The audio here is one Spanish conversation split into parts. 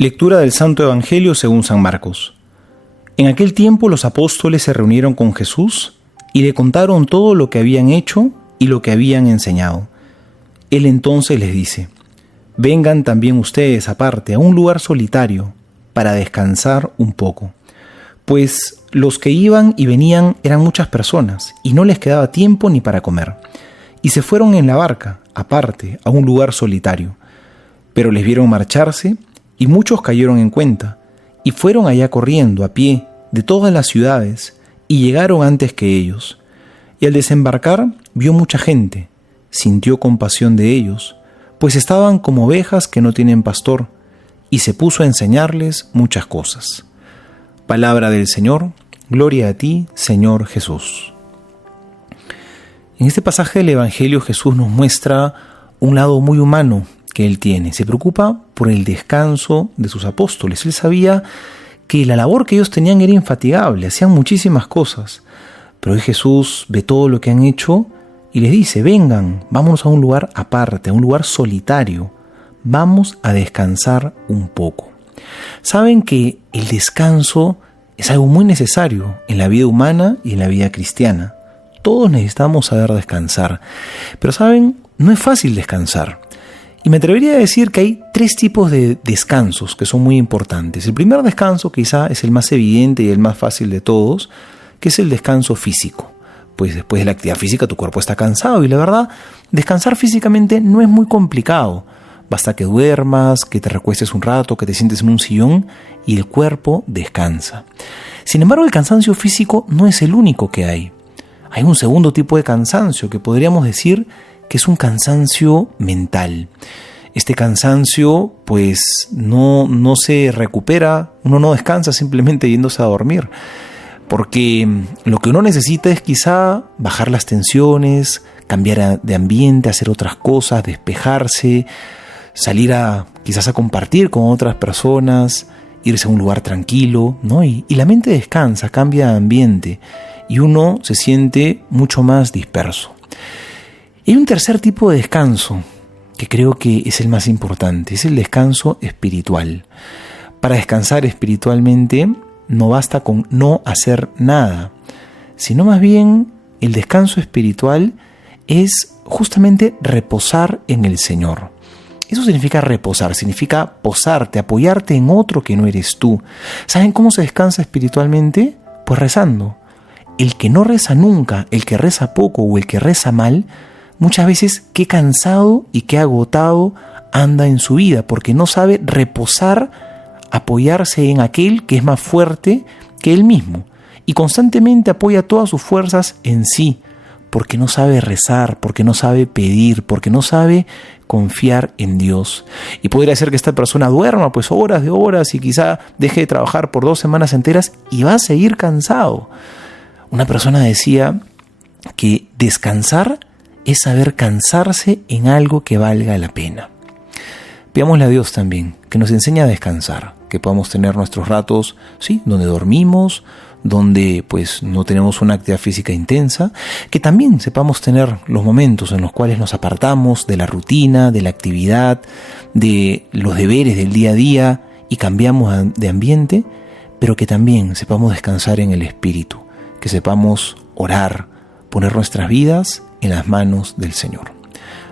Lectura del Santo Evangelio según San Marcos. En aquel tiempo los apóstoles se reunieron con Jesús y le contaron todo lo que habían hecho y lo que habían enseñado. Él entonces les dice: vengan también ustedes aparte a un lugar solitario para descansar un poco. Pues los que iban y venían eran muchas personas y no les quedaba tiempo ni para comer. Y se fueron en la barca, aparte, a un lugar solitario. Pero les vieron marcharse y muchos cayeron en cuenta y fueron allá corriendo a pie de todas las ciudades y llegaron antes que ellos. Y al desembarcar vio mucha gente, sintió compasión de ellos, pues estaban como ovejas que no tienen pastor, y se puso a enseñarles muchas cosas. Palabra del Señor, gloria a ti, Señor Jesús. En este pasaje del Evangelio Jesús nos muestra un lado muy humano que Él tiene. Se preocupa por el descanso de sus apóstoles. Él sabía que la labor que ellos tenían era infatigable, hacían muchísimas cosas. Pero hoy Jesús ve todo lo que han hecho y les dice: vengan, vámonos a un lugar aparte, a un lugar solitario. Vamos a descansar un poco. Saben que el descanso es algo muy necesario en la vida humana y en la vida cristiana. Todos necesitamos saber descansar. Pero saben, no es fácil descansar. Y me atrevería a decir que hay 3 tipos de descansos que son muy importantes. El primer descanso quizá es el más evidente y el más fácil de todos, que es el descanso físico. Pues después de la actividad física tu cuerpo está cansado y la verdad, descansar físicamente no es muy complicado. Basta que duermas, que te recuestes un rato, que te sientes en un sillón y el cuerpo descansa. Sin embargo, el cansancio físico no es el único que hay. Hay un segundo tipo de cansancio que podríamos decir que es un cansancio mental. Este cansancio pues no se recupera, uno no descansa simplemente yéndose a dormir, porque lo que uno necesita es quizá bajar las tensiones, cambiar de ambiente, hacer otras cosas, despejarse, salir quizás a compartir con otras personas, irse a un lugar tranquilo, ¿no? Y la mente descansa, cambia de ambiente y uno se siente mucho más disperso. Hay un tercer tipo de descanso que creo que es el más importante, es el descanso espiritual. Para descansar espiritualmente no basta con no hacer nada, sino más bien el descanso espiritual es justamente reposar en el Señor. Eso significa reposar, significa posarte, apoyarte en otro que no eres tú. ¿Saben cómo se descansa espiritualmente? Pues rezando. El que no reza nunca, el que reza poco o el que reza mal, muchas veces qué cansado y qué agotado anda en su vida, porque no sabe reposar, apoyarse en aquel que es más fuerte que él mismo. Y constantemente apoya todas sus fuerzas en sí, porque no sabe rezar, porque no sabe pedir, porque no sabe confiar en Dios. Y podría ser que esta persona duerma pues horas de horas y quizá deje de trabajar por 2 semanas enteras y va a seguir cansado. Una persona decía que descansar es saber cansarse en algo que valga la pena. Pidámosle a Dios también que nos enseñe a descansar, que podamos tener nuestros ratos, sí, donde dormimos, donde pues no tenemos una actividad física intensa, que también sepamos tener los momentos en los cuales nos apartamos de la rutina, de la actividad, de los deberes del día a día y cambiamos de ambiente, pero que también sepamos descansar en el espíritu, que sepamos orar, poner nuestras vidas en las manos del Señor.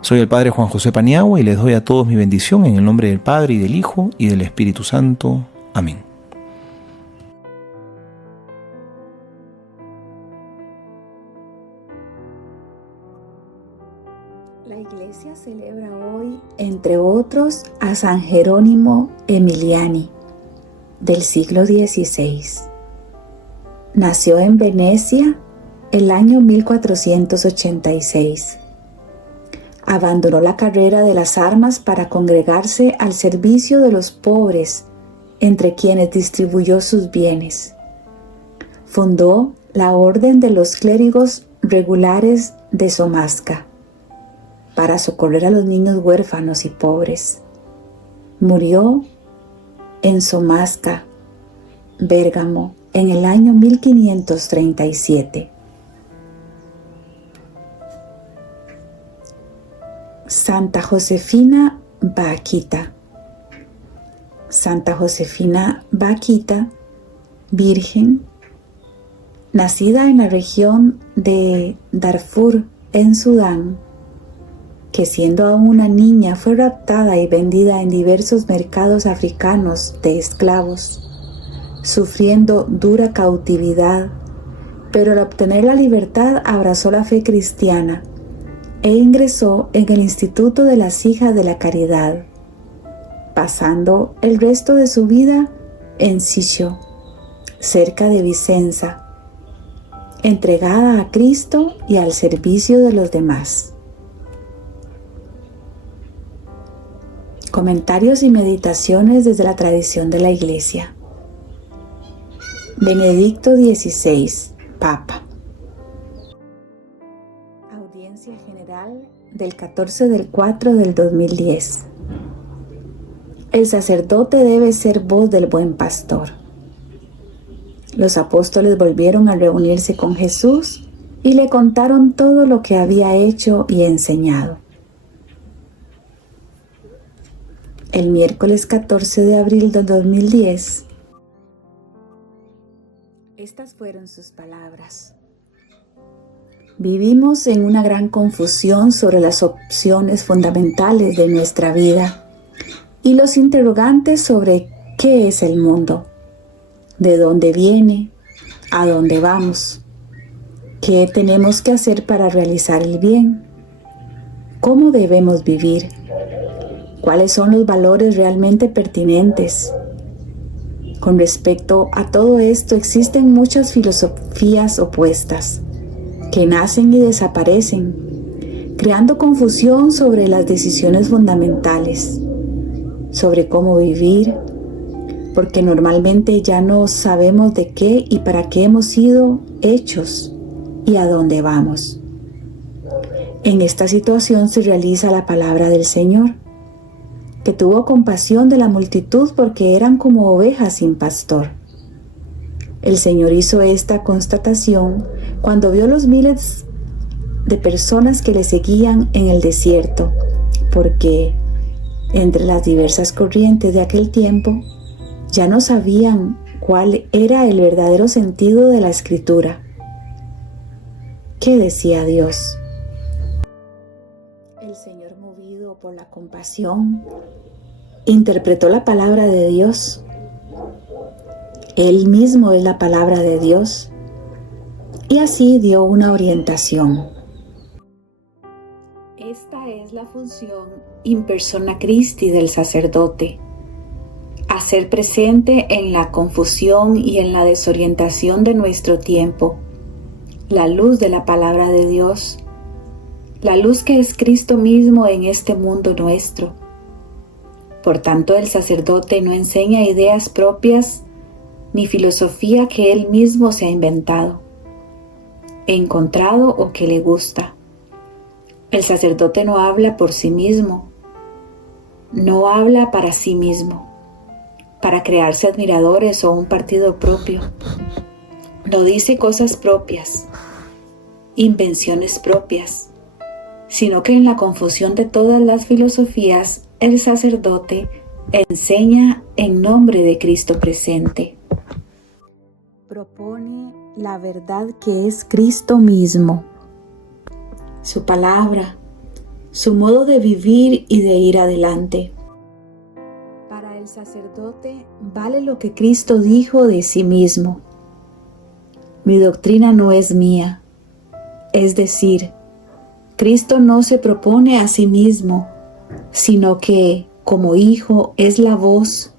Soy el Padre Juan José Paniagua y les doy a todos mi bendición en el nombre del Padre y del Hijo y del Espíritu Santo. Amén. La Iglesia celebra hoy, entre otros, a San Jerónimo Emiliani, del siglo XVI. Nació en Venecia el año 1486. Abandonó la carrera de las armas para congregarse al servicio de los pobres, entre quienes distribuyó sus bienes. Fundó la Orden de los Clérigos Regulares de Somasca para socorrer a los niños huérfanos y pobres. Murió en Somasca, Bérgamo, en el año 1537. Santa Josefina Bakhita. Santa Josefina Vaquita, virgen, nacida en la región de Darfur, en Sudán, que siendo aún una niña fue raptada y vendida en diversos mercados africanos de esclavos, sufriendo dura cautividad, pero al obtener la libertad abrazó la fe cristiana e ingresó en el Instituto de las Hijas de la Caridad, pasando el resto de su vida en Sisho, cerca de Vicenza, entregada a Cristo y al servicio de los demás. Comentarios y meditaciones desde la tradición de la Iglesia. Benedicto XVI, Papa. Audiencia General del 14/4/2010. El sacerdote debe ser voz del buen pastor. Los apóstoles volvieron a reunirse con Jesús y le contaron todo lo que había hecho y enseñado. El miércoles 14 de abril del 2010, estas fueron sus palabras. Vivimos en una gran confusión sobre las opciones fundamentales de nuestra vida y los interrogantes sobre qué es el mundo, de dónde viene, a dónde vamos, qué tenemos que hacer para realizar el bien, cómo debemos vivir, cuáles son los valores realmente pertinentes. Con respecto a todo esto existen muchas filosofías opuestas que nacen y desaparecen, creando confusión sobre las decisiones fundamentales, sobre cómo vivir, porque normalmente ya no sabemos de qué y para qué hemos sido hechos y a dónde vamos. En esta situación se realiza la palabra del Señor, que tuvo compasión de la multitud porque eran como ovejas sin pastor. El Señor hizo esta constatación cuando vio los miles de personas que le seguían en el desierto, porque entre las diversas corrientes de aquel tiempo ya no sabían cuál era el verdadero sentido de la Escritura. ¿Qué decía Dios? El Señor, movido por la compasión, interpretó la palabra de Dios. Él mismo es la palabra de Dios y así dio una orientación. Esta es la función in persona Christi del sacerdote: hacer presente en la confusión y en la desorientación de nuestro tiempo la luz de la palabra de Dios, la luz que es Cristo mismo en este mundo nuestro. Por tanto, el sacerdote no enseña ideas propias ni filosofía que él mismo se ha inventado, encontrado o que le gusta. El sacerdote no habla por sí mismo, no habla para sí mismo, para crearse admiradores o un partido propio. No dice cosas propias, invenciones propias, sino que en la confusión de todas las filosofías, el sacerdote enseña en nombre de Cristo presente. Propone la verdad que es Cristo mismo, su palabra, su modo de vivir y de ir adelante. Para el sacerdote vale lo que Cristo dijo de sí mismo. Mi doctrina no es mía, es decir, Cristo no se propone a sí mismo, sino que, como Hijo, es la voz,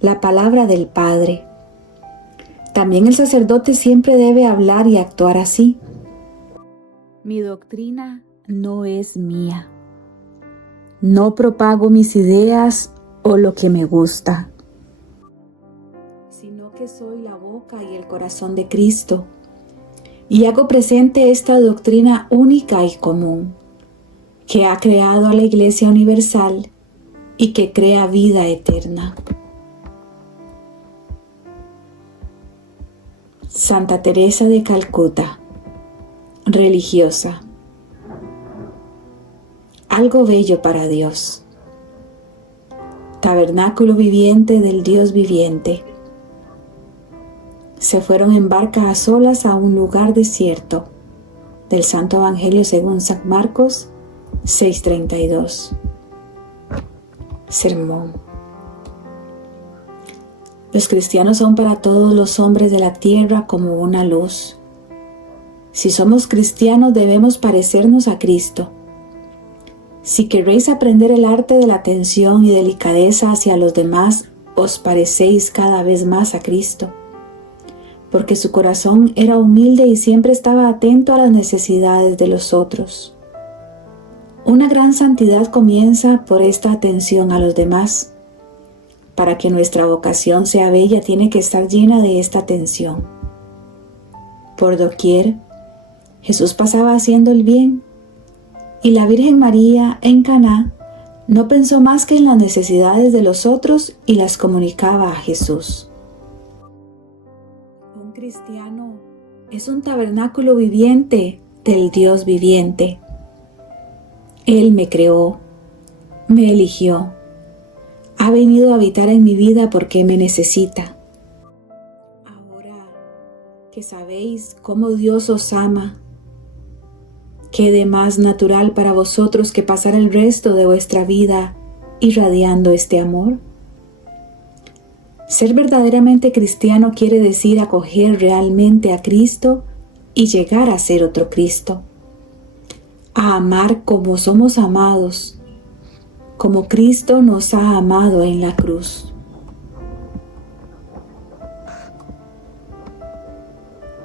la palabra del Padre. También el sacerdote siempre debe hablar y actuar así. Mi doctrina no es mía. No propago mis ideas o lo que me gusta, sino que soy la boca y el corazón de Cristo, y hago presente esta doctrina única y común, que ha creado a la Iglesia Universal y que crea vida eterna. Santa Teresa de Calcuta, religiosa. Algo bello para Dios. tabernáculo viviente del Dios viviente. Se fueron en barca a solas a un lugar desierto. Del Santo Evangelio según San Marcos 6:32. Sermón. Los cristianos son para todos los hombres de la tierra como una luz. Si somos cristianos debemos parecernos a Cristo. Si queréis aprender el arte de la atención y delicadeza hacia los demás, os parecéis cada vez más a Cristo, porque su corazón era humilde y siempre estaba atento a las necesidades de los otros. Una gran santidad comienza por esta atención a los demás. Para que nuestra vocación sea bella, tiene que estar llena de esta atención. Por doquier, Jesús pasaba haciendo el bien, y la Virgen María en Caná no pensó más que en las necesidades de los otros y las comunicaba a Jesús. Un cristiano es un tabernáculo viviente del Dios viviente. Él me creó, me eligió, ha venido a habitar en mi vida porque me necesita. Ahora que sabéis cómo Dios os ama, ¿qué de más natural para vosotros que pasar el resto de vuestra vida irradiando este amor? Ser verdaderamente cristiano quiere decir acoger realmente a Cristo y llegar a ser otro Cristo. A amar como somos amados, como Cristo nos ha amado en la cruz.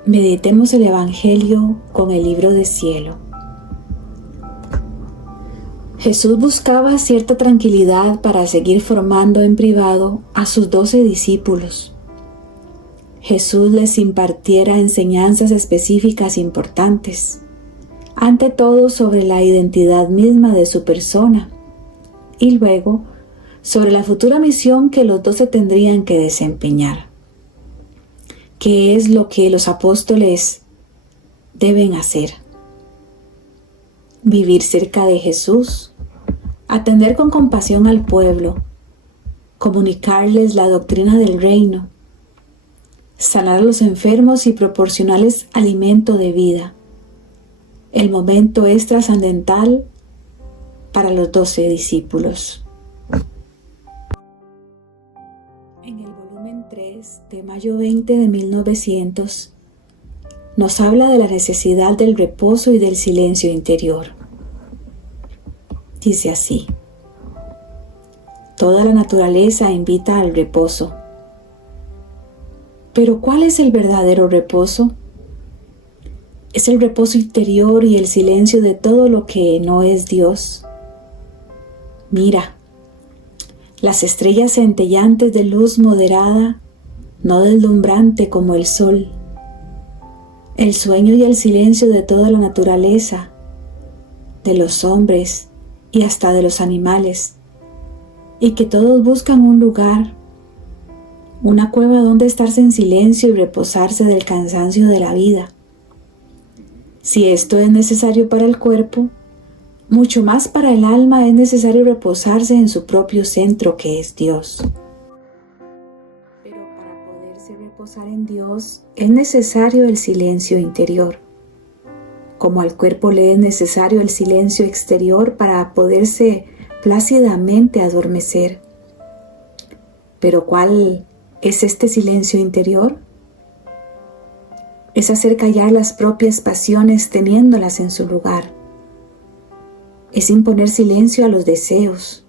Meditemos el Evangelio con el libro del cielo. Jesús buscaba cierta tranquilidad para seguir formando en privado a sus 12 discípulos. Jesús les impartiera enseñanzas específicas importantes, ante todo sobre la identidad misma de su persona, y luego sobre la futura misión que los 12 tendrían que desempeñar. ¿Qué es lo que los apóstoles deben hacer? Vivir cerca de Jesús, atender con compasión al pueblo, comunicarles la doctrina del reino, sanar a los enfermos y proporcionarles alimento de vida. El momento es trascendental para los 12 discípulos. En el volumen 3 de mayo 20 de 1900 nos habla de la necesidad del reposo y del silencio interior. Dice así: toda la naturaleza invita al reposo. Pero ¿cuál es el verdadero reposo? Es el reposo interior y el silencio de todo lo que no es Dios. Mira, las estrellas centellantes de luz moderada, no deslumbrante como el sol. El sueño y el silencio de toda la naturaleza, de los hombres y hasta de los animales, y que todos buscan un lugar, una cueva donde estarse en silencio y reposarse del cansancio de la vida. Si esto es necesario para el cuerpo, mucho más para el alma es necesario reposarse en su propio centro, que es Dios. Pero para poderse reposar en Dios es necesario el silencio interior, como al cuerpo le es necesario el silencio exterior para poderse plácidamente adormecer. Pero ¿cuál es este silencio interior? Es hacer callar las propias pasiones teniéndolas en su lugar. Es imponer silencio a los deseos,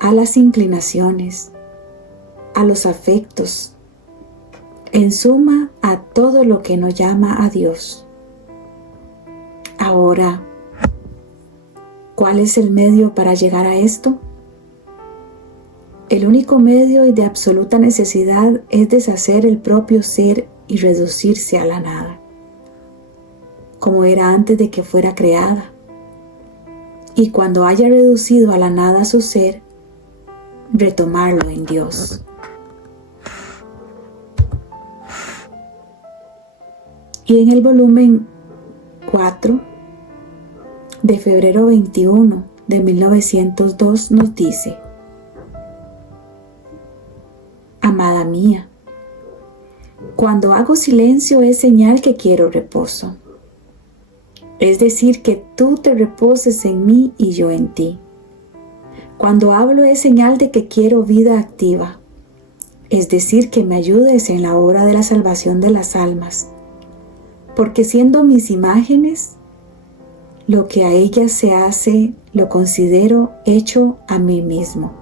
a las inclinaciones, a los afectos, en suma a todo lo que no llama a Dios. Ahora, ¿cuál es el medio para llegar a esto? El único medio y de absoluta necesidad es deshacer el propio ser y reducirse a la nada, como era antes de que fuera creada. Y cuando haya reducido a la nada su ser, retomarlo en Dios. Y en el volumen 4 de febrero 21 de 1902 nos dice: amada mía. Cuando hago silencio es señal que quiero reposo. Es decir, que tú te reposes en mí y yo en ti. Cuando hablo es señal de que quiero vida activa. Es decir, que me ayudes en la obra de la salvación de las almas. Porque siendo mis imágenes, lo que a ellas se hace lo considero hecho a mí mismo.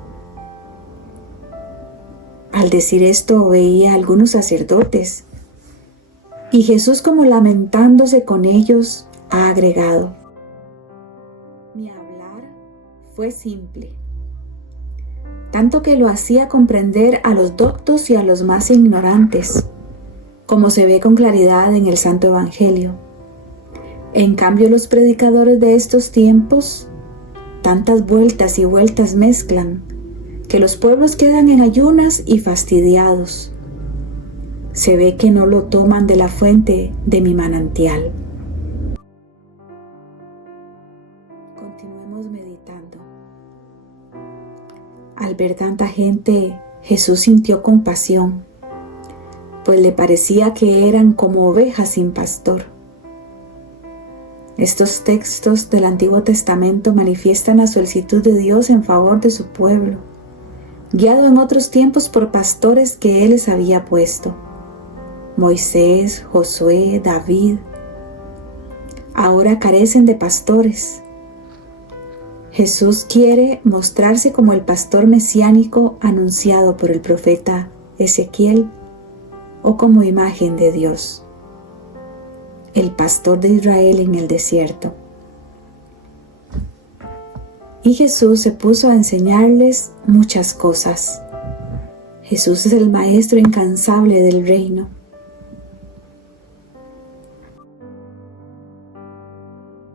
Al decir esto veía a algunos sacerdotes, y Jesús, como lamentándose con ellos, ha agregado: mi hablar fue simple, tanto que lo hacía comprender a los doctos y a los más ignorantes, como se ve con claridad en el Santo Evangelio. En cambio, los predicadores de estos tiempos tantas vueltas y vueltas mezclan, que los pueblos quedan en ayunas y fastidiados. Se ve que no lo toman de la fuente de mi manantial. Continuemos meditando. Al ver tanta gente, Jesús sintió compasión, pues le parecía que eran como ovejas sin pastor. Estos textos del Antiguo Testamento manifiestan la solicitud de Dios en favor de su pueblo, guiado en otros tiempos por pastores que Él les había puesto: Moisés, Josué, David. Ahora carecen de pastores. Jesús quiere mostrarse como el pastor mesiánico anunciado por el profeta Ezequiel, o como imagen de Dios, el pastor de Israel en el desierto. Y Jesús se puso a enseñarles muchas cosas. Jesús es el maestro incansable del reino.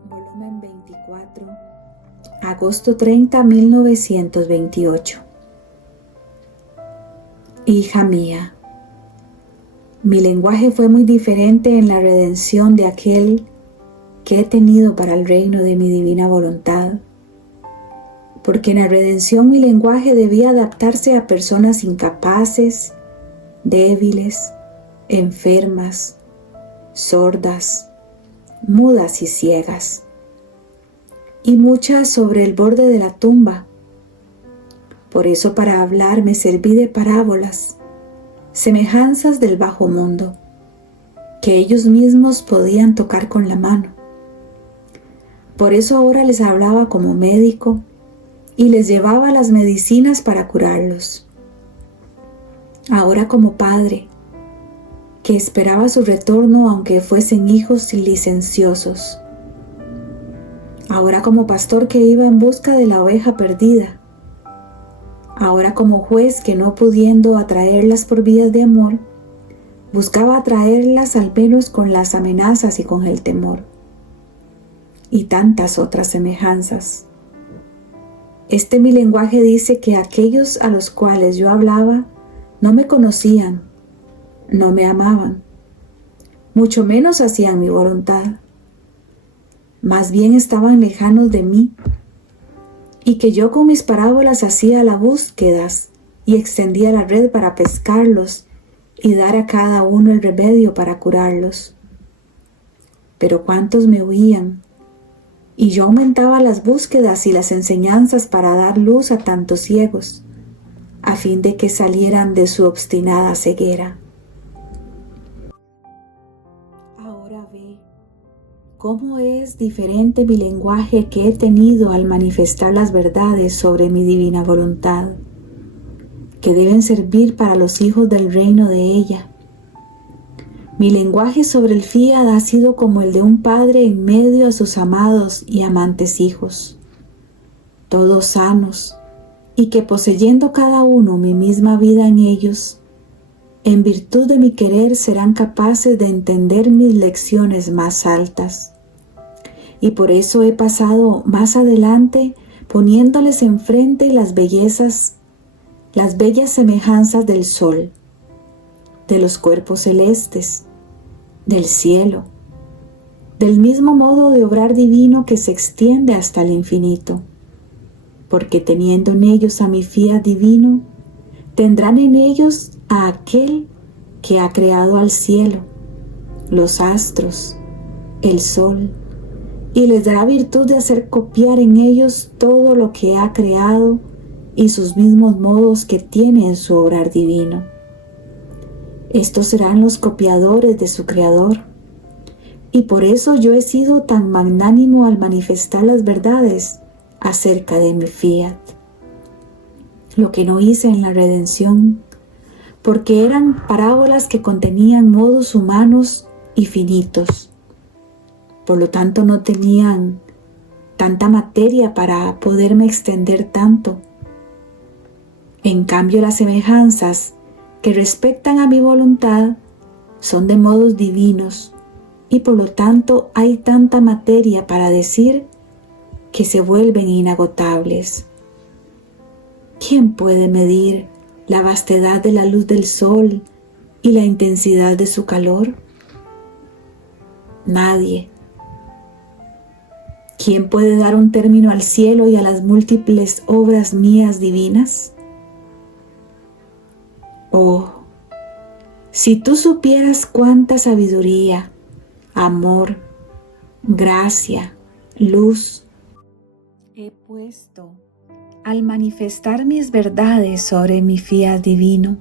Volumen 24, agosto 30, 1928. Hija mía, mi lenguaje fue muy diferente en la redención de aquel que he tenido para el reino de mi divina voluntad, porque en la redención mi lenguaje debía adaptarse a personas incapaces, débiles, enfermas, sordas, mudas y ciegas, y muchas sobre el borde de la tumba. Por eso para hablar me serví de parábolas, semejanzas del bajo mundo, que ellos mismos podían tocar con la mano. Por eso ahora les hablaba como médico y les llevaba las medicinas para curarlos. Ahora como padre, que esperaba su retorno aunque fuesen hijos licenciosos. Ahora como pastor que iba en busca de la oveja perdida. Ahora como juez que, no pudiendo atraerlas por vías de amor, buscaba atraerlas al menos con las amenazas y con el temor. Y tantas otras semejanzas. Este mi lenguaje dice que aquellos a los cuales yo hablaba no me conocían, no me amaban, mucho menos hacían mi voluntad. Más bien estaban lejanos de mí, y que yo con mis parábolas hacía las búsquedas y extendía la red para pescarlos y dar a cada uno el remedio para curarlos. Pero cuántos me huían, y yo aumentaba las búsquedas y las enseñanzas para dar luz a tantos ciegos, a fin de que salieran de su obstinada ceguera. Ahora ve cómo es diferente mi lenguaje que he tenido al manifestar las verdades sobre mi divina voluntad, que deben servir para los hijos del reino de ella. Mi lenguaje sobre el fiat ha sido como el de un padre en medio de sus amados y amantes hijos, todos sanos, y que poseyendo cada uno mi misma vida en ellos, en virtud de mi querer serán capaces de entender mis lecciones más altas. Y por eso he pasado más adelante poniéndoles enfrente las bellas semejanzas del sol, de los cuerpos celestes, del cielo, del mismo modo de obrar divino que se extiende hasta el infinito, porque teniendo en ellos a mi fiat divino, Tendrán en ellos a aquel que ha creado al cielo, los astros, el sol, y les dará virtud de hacer copiar en ellos todo lo que ha creado y sus mismos modos que tiene en su obrar divino. Estos serán los copiadores de su Creador, y por eso yo he sido tan magnánimo al manifestar las verdades acerca de mi fiat, lo que no hice en la redención, porque eran parábolas que contenían modos humanos y finitos. Por lo tanto, no tenían tanta materia para poderme extender tanto. En cambio, las semejanzas que respectan a mi voluntad son de modos divinos, y por lo tanto hay tanta materia para decir que se vuelven inagotables. ¿Quién puede medir la vastedad de la luz del sol y la intensidad de su calor? Nadie. ¿Quién puede dar un término al cielo y a las múltiples obras mías divinas? Oh, si tú supieras cuánta sabiduría, amor, gracia, luz he puesto al manifestar mis verdades sobre mi fiat divino,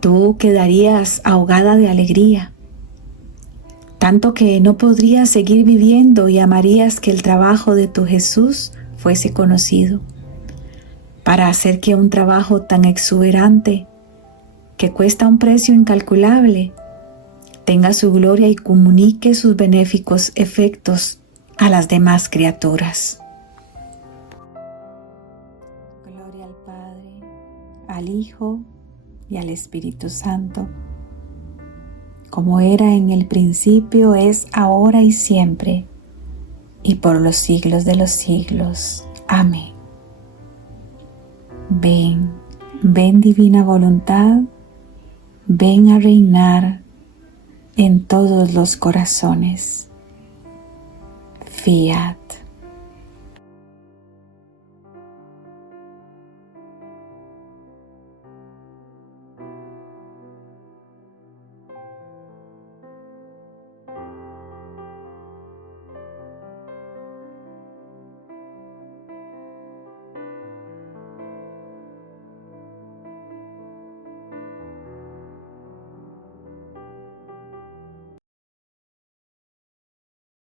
tú quedarías ahogada de alegría, tanto que no podrías seguir viviendo y amarías que el trabajo de tu Jesús fuese conocido, para hacer que un trabajo tan exuberante, que cuesta un precio incalculable, tenga su gloria y comunique sus benéficos efectos a las demás criaturas. Gloria al Padre, al Hijo y al Espíritu Santo, como era en el principio, es ahora y siempre, y por los siglos de los siglos. Amén. Ven, ven divina voluntad, ven a reinar en todos los corazones. Fiat.